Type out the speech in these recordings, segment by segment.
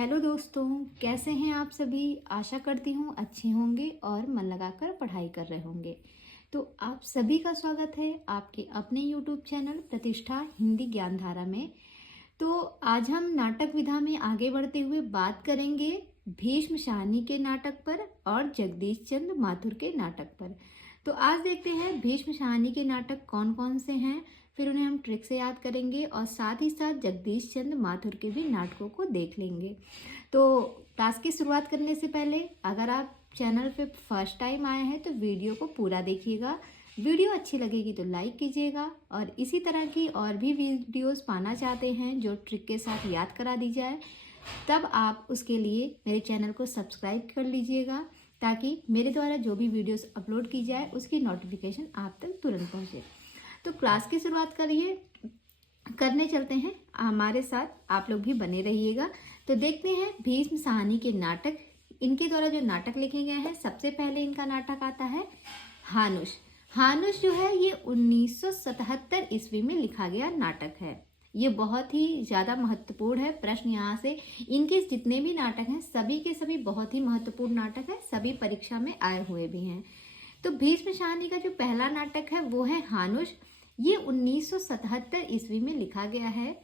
Hello दोस्तों, कैसे हैं आप सभी। आशा करती हूँ अच्छे होंगे और मन लगाकर पढ़ाई कर रहे होंगे। तो आप सभी का स्वागत है आपके अपने यूट्यूब चैनल प्रतिष्ठा हिंदी ज्ञानधारा में। तो आज हम नाटक विधा में आगे बढ़ते हुए बात करेंगे भीष्म शाहनी के नाटक पर और जगदीश चंद्र माथुर के नाटक पर। तो आज देखते हैं भीष्म शाहनी के नाटक कौन कौन से हैं, फिर उन्हें हम ट्रिक से याद करेंगे और साथ ही साथ जगदीश चंद्र माथुर के भी नाटकों को देख लेंगे। तो क्लास की शुरुआत करने से पहले अगर आप चैनल पे फर्स्ट टाइम आए हैं तो वीडियो को पूरा देखिएगा। वीडियो अच्छी लगेगी तो लाइक कीजिएगा और इसी तरह की और भी वीडियोस पाना चाहते हैं जो ट्रिक के साथ याद करा दी जाए, तब आप उसके लिए मेरे चैनल को सब्सक्राइब कर लीजिएगा ताकि मेरे द्वारा जो भी वीडियोस अपलोड की जाए उसकी नोटिफिकेशन आप तक तुरंत पहुंचे। तो क्लास की शुरुआत करने चलते हैं, हमारे साथ आप लोग भी बने रहिएगा। तो देखते हैं भीष्म शाहनी के नाटक, इनके द्वारा जो नाटक लिखे गए हैं। सबसे पहले इनका नाटक आता है हानुश। हानुश जो है ये 1977 ईस्वी में लिखा गया नाटक है। ये बहुत ही ज़्यादा महत्वपूर्ण है। प्रश्न यहाँ से, इनके जितने भी नाटक हैं सभी के सभी बहुत ही महत्वपूर्ण नाटक है, सभी परीक्षा में आए हुए भी हैं। तो भीष्म शाहनी का जो पहला नाटक है वो है हानुश। ये 1977 ईस्वी में लिखा गया है।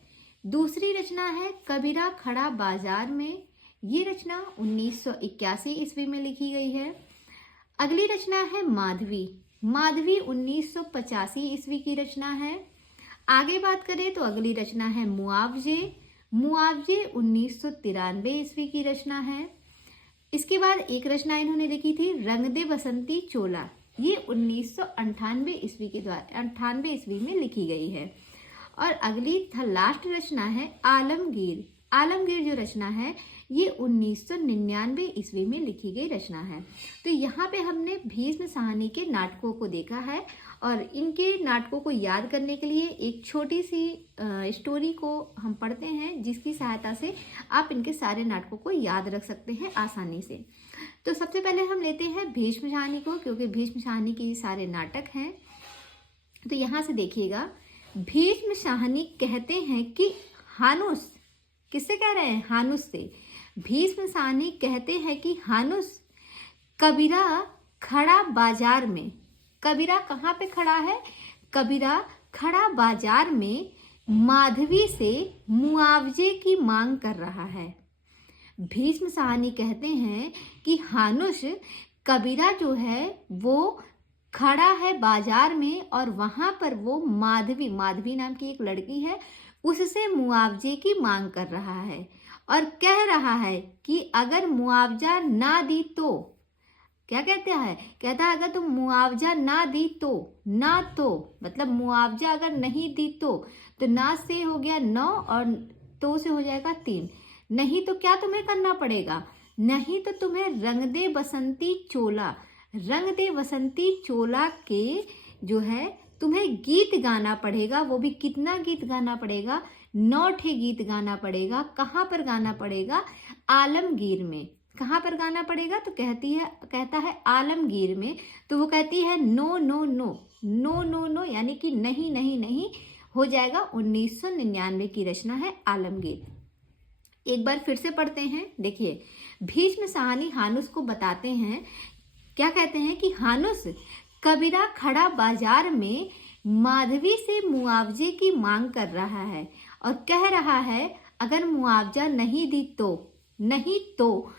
दूसरी रचना है कबीरा खड़ा बाजार में। ये रचना 1981 ईस्वी में लिखी गई है। अगली रचना है माधवी। माधवी 1985 ईस्वी की रचना है। आगे बात करें तो अगली रचना है मुआवजे। मुआवजे 1993 ईस्वी की रचना है। इसके बाद एक रचना इन्होंने लिखी थी रंग दे बसंती चोला। ये 1998 ईस्वी के द्वारा 98 ईस्वी में लिखी गई है। और अगली लास्ट रचना है आलमगीर। आलमगीर जो रचना है ये 1999 ईस्वी में लिखी गई रचना है। तो यहाँ पे हमने भीष्म शाहनी के नाटकों को देखा है और इनके नाटकों को याद करने के लिए एक छोटी सी स्टोरी को हम पढ़ते हैं जिसकी सहायता से आप इनके सारे नाटकों को याद रख सकते हैं आसानी से। तो सबसे पहले हम लेते हैं भीष्म शाहनी को, क्योंकि भीष्म शाहनी के सारे नाटक हैं। तो यहाँ से देखिएगा, भीष्म शाहनी कहते हैं कि हानुस, किससे कह रहे हैं? हानुस से। भीष्म शाहनी कहते हैं कि हानुस कबीरा खड़ा बाजार में। कबीरा कहाँ पे खड़ा है? कबीरा खड़ा बाजार में माधवी से मुआवजे की मांग कर रहा है। भीष्म शाहनी कहते हैं कि हानुस कबीरा जो है वो खड़ा है बाजार में और वहां पर वो माधवी, माधवी नाम की एक लड़की है, उससे मुआवजे की मांग कर रहा है और कह रहा है कि अगर मुआवजा ना दी तो, क्या कहते हैं? कहता है अगर तुम मुआवजा ना दी तो, ना तो मतलब मुआवजा अगर नहीं दी तो ना से हो गया 9 और तो से हो जाएगा 3। नहीं तो क्या तुम्हें करना पड़ेगा? नहीं तो तुम्हें रंग दे बसंती चोला, रंग दे बसंती चोला के जो है तुम्हें गीत गाना पड़ेगा। वो भी कितना गीत गाना पड़ेगा? 9 गीत गाना पड़ेगा। कहाँ पर गाना पड़ेगा? आलमगीर में। कहाँ पर गाना पड़ेगा? तो कहता है आलमगीर में। तो वो कहती है no no no no no no, यानी कि नहीं नहीं नहीं हो जाएगा। 1999 की रचना है आलमगीर। एक बार फिर से पढ़ते हैं, देखिए। भीष्म शाहनी हानुस को बताते हैं, क्या कहते हैं कि हानुस कबीरा खड़ा बाजार में माधवी से मुआवजे की मांग कर रहा है और कह रहा है अगर मुआवजा नहीं दी तो, नहीं तो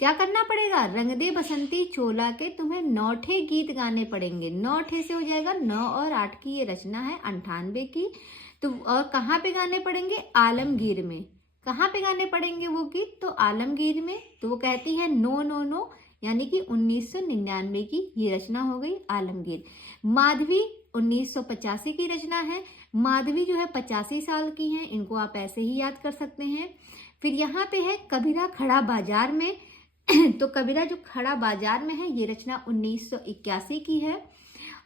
क्या करना पड़ेगा? रंग दे बसंती चोला के तुम्हें 9 गीत गाने पड़ेंगे। 9 से हो जाएगा 9 और 8 की ये रचना है 98 की। तो और कहाँ पे गाने पड़ेंगे? आलमगीर में। कहाँ पे गाने पड़ेंगे वो गीत? तो आलमगीर में। तो वो कहती है नो नो नो, यानी कि 1999 की ये रचना हो गई आलमगीर। माधवी 1985 की रचना है। माधवी जो है 85 साल की हैं, इनको आप ऐसे ही याद कर सकते हैं। फिर यहाँ पे है कबीरा खड़ा बाजार में। तो कबीरा जो खड़ा बाजार में है ये रचना 1981 की है।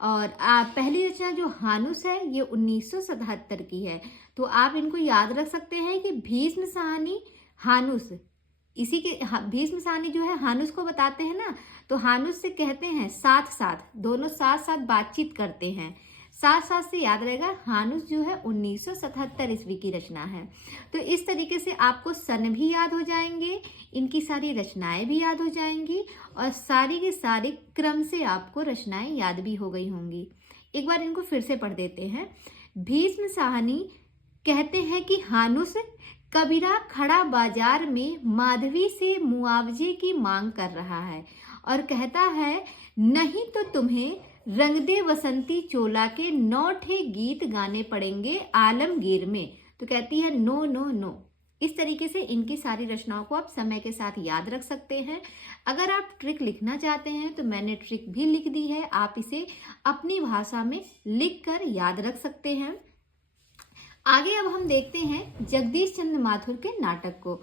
और पहली रचना जो हानुस है ये 1977 की है। तो आप इनको याद रख सकते हैं कि भीष्म शाहनी हानुस, इसी के भीष्म शाहनी जो है हानुस को बताते हैं ना, तो हानुस से कहते हैं साथ साथ, दोनों साथ साथ बातचीत करते हैं, साथ साथ से याद रहेगा हानुस जो है 1977 ईस्वी की रचना है। तो इस तरीके से आपको सन भी याद हो जाएंगे, इनकी सारी रचनाएं भी याद हो जाएंगी और सारी के सारे क्रम से आपको रचनाएं याद भी हो गई होंगी। एक बार इनको फिर से पढ़ देते हैं। भीष्म साहनी कहते हैं कि हानुस कबीरा खड़ा बाजार में माधवी से मुआवजे की मांग कर रहा है और कहता है नहीं तो तुम्हें रंग दे बसंती चोला के 9 ठे गीत गाने पड़ेंगे आलमगीर में। तो कहती है नो नो नो। इस तरीके से इनकी सारी रचनाओं को आप समय के साथ याद रख सकते हैं। अगर आप ट्रिक लिखना चाहते हैं तो मैंने ट्रिक भी लिख दी है, आप इसे अपनी भाषा में लिख कर याद रख सकते हैं। आगे अब हम देखते हैं जगदीश चंद्र माथुर के नाटक को।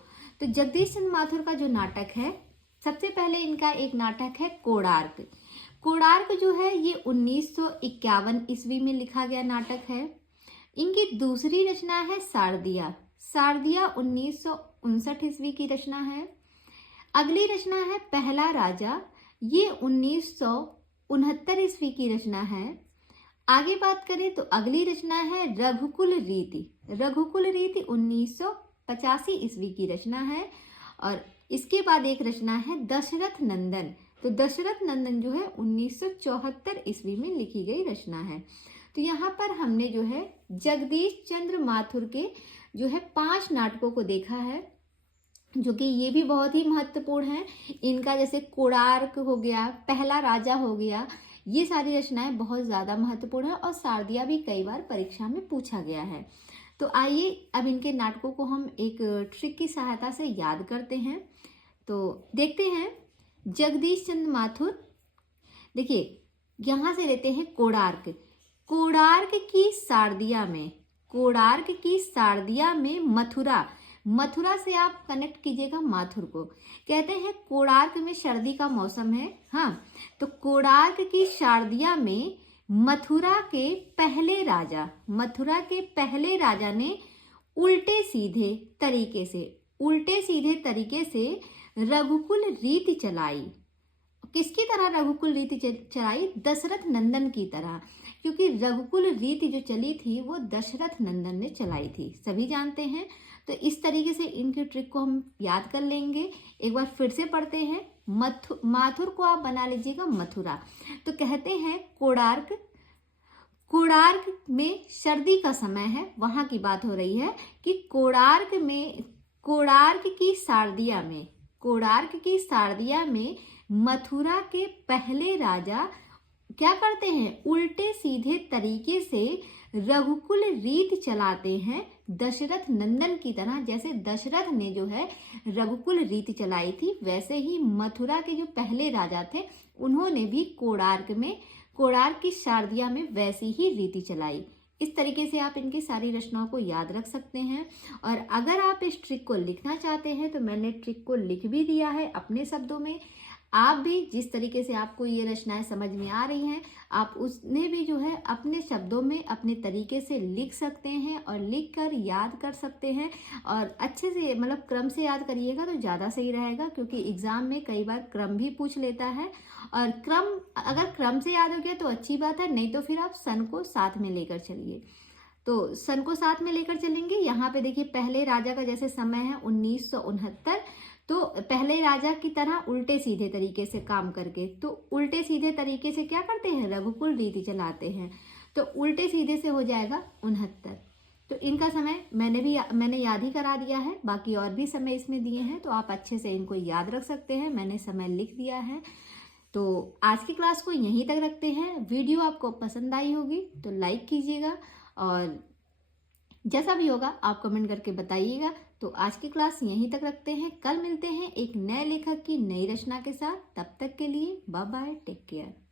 तो जगदीश चंद्र माथुर का जो नाटक है, सबसे पहले इनका एक नाटक है कोणार्क। कोणार्क जो है ये 1951 ईस्वी में लिखा गया नाटक है। इनकी दूसरी रचना है शारदिया। शारदिया 1959 ईस्वी की रचना है। अगली रचना है पहला राजा, ये 1969 ईस्वी की रचना है। आगे बात करें तो अगली रचना है रघुकुल रीति। रघुकुल रीति 1985 ईस्वी की रचना है। और इसके बाद एक रचना है दशरथ नंदन। तो दशरथ नंदन जो है 1974 ईस्वी में लिखी गई रचना है। तो यहाँ पर हमने जो है जगदीश चंद्र माथुर के जो है 5 नाटकों को देखा है, जो कि ये भी बहुत ही महत्वपूर्ण है। इनका जैसे कोणार्क हो गया, पहला राजा हो गया, ये सारी रचनाएं बहुत ज़्यादा महत्वपूर्ण है और शारदिया भी कई बार परीक्षा में पूछा गया है। तो आइए अब इनके नाटकों को हम एक ट्रिक की सहायता से याद करते हैं। तो देखते हैं जगदीश चंद्र माथुर। देखिए यहाँ से लेते हैं कोणार्क। कोणार्क की शारदिया में, कोणार्क की शारदिया में मथुरा, मथुरा से आप कनेक्ट कीजिएगा माथुर को। कहते हैं कोणार्क में सर्दी का मौसम है, हाँ, तो कोणार्क की शारदिया में मथुरा के पहले राजा, मथुरा के पहले राजा ने उल्टे सीधे तरीके से रघुकुल रीति चलाई। किसकी तरह रघुकुल रीति चलाई? दशरथ नंदन की तरह, क्योंकि रघुकुल रीति जो चली थी वो दशरथ नंदन ने चलाई थी, सभी जानते हैं। तो इस तरीके से इनकी ट्रिक को हम याद कर लेंगे। एक बार फिर से पढ़ते हैं। माथुर को आप बना लीजिएगा मथुरा। तो कहते हैं कोणार्क, कोणार्क में सर्दी का समय है, वहां की बात हो रही है कि कोणार्क की शारदिया में मथुरा के पहले राजा क्या करते हैं? उल्टे सीधे तरीके से रघुकुल रीत चलाते हैं दशरथ नंदन की तरह। जैसे दशरथ ने जो है रघुकुल रीति चलाई थी, वैसे ही मथुरा के जो पहले राजा थे उन्होंने भी कोणार्क की शारदिया में वैसी ही रीति चलाई। इस तरीके से आप इनकी सारी रचनाओं को याद रख सकते हैं। और अगर आप इस ट्रिक को लिखना चाहते हैं तो मैंने ट्रिक को लिख भी दिया है अपने शब्दों में। आप भी जिस तरीके से आपको ये रचनाएं समझ में आ रही हैं, आप उसने भी जो है अपने शब्दों में अपने तरीके से लिख सकते हैं और लिख कर याद कर सकते हैं। और अच्छे से मतलब क्रम से याद करिएगा तो ज़्यादा सही रहेगा, क्योंकि एग्जाम में कई बार क्रम भी पूछ लेता है। और अगर क्रम से याद हो गया तो अच्छी बात है, नहीं तो फिर आप सन को साथ में लेकर चलिए। तो सन को साथ में लेकर चलेंगे। यहाँ पे देखिए पहले राजा का जैसे समय है 1969, तो पहले राजा की तरह उल्टे सीधे तरीके से काम करके, तो उल्टे सीधे तरीके से क्या करते हैं? रघुकुल रीति चलाते हैं। तो उल्टे सीधे से हो जाएगा 69। तो इनका समय मैंने याद ही करा दिया है, बाकी और भी समय इसमें दिए हैं, तो आप अच्छे से इनको याद रख सकते हैं। मैंने समय लिख दिया है। तो आज की क्लास को यहीं तक रखते हैं। वीडियो आपको पसंद आई होगी तो लाइक कीजिएगा और जैसा भी होगा आप कमेंट करके बताइएगा। तो आज की क्लास यहीं तक रखते हैं। कल मिलते हैं एक नए लेखक की नई रचना के साथ। तब तक के लिए बाय बाय, टेक केयर।